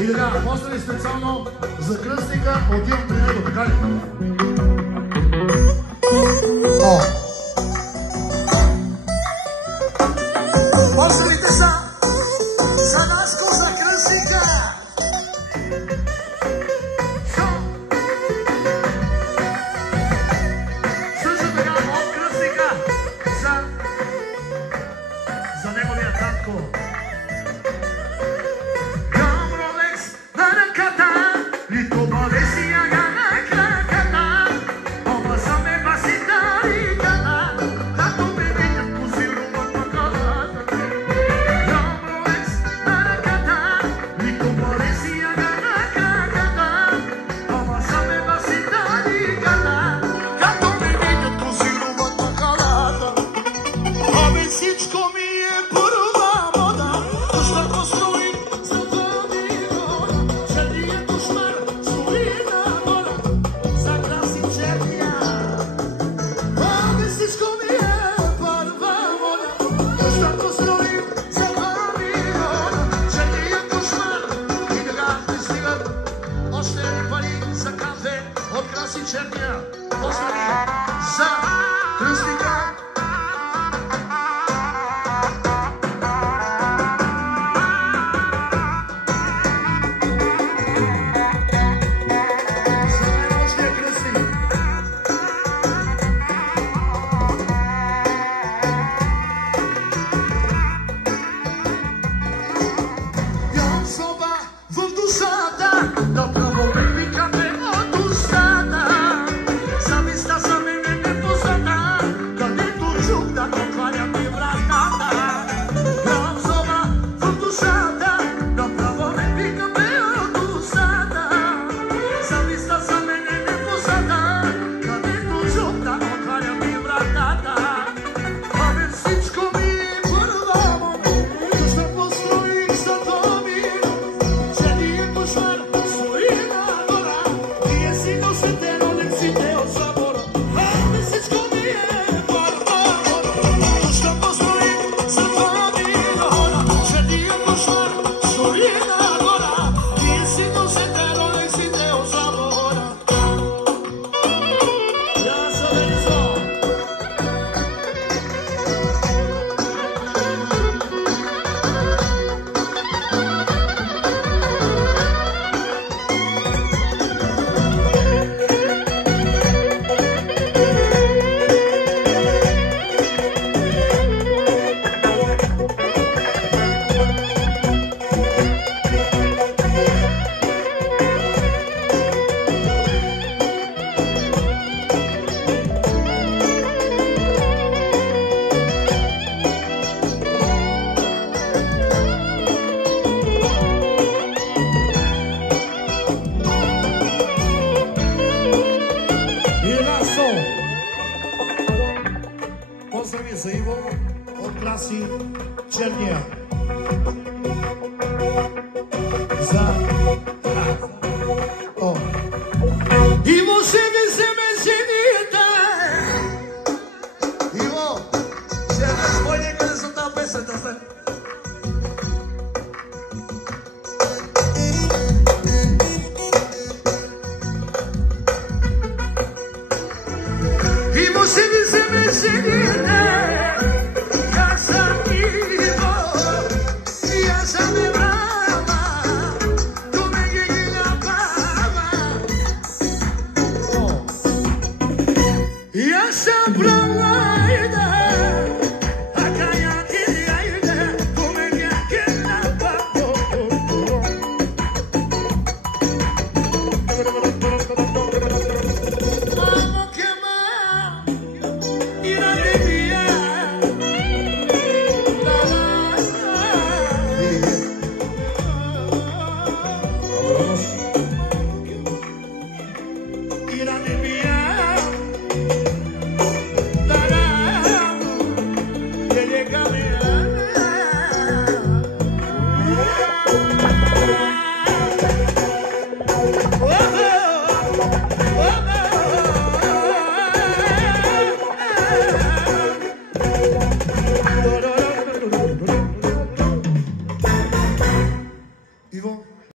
И така, после специално за кръстника отивам при него, така ли? Поздравите за Наско, за кръстника! Също така от кръстника за неговия татко. Черния, поздрави за кръстника. За най-нощния кръстник. Нямам злоба в душата, да правове викаме от устата. Зависта за мен е непозната, където чук да отварям и вратата. Нямам злоба в душата, да правове викаме от устата. Зависта за мен е непозната, където чук да отварям и вратата. Абе всичко ми е първа, защо построих за домино, че ни е кошмар, стои на гора, ние си носите ролексите от събора. Абе всичко ми е първа, защо построих за домино, че ни е кошмар, стои на гора, ние си носите ролексите от събора. Я съдейство! Поздрави за Иво от Краси Черния.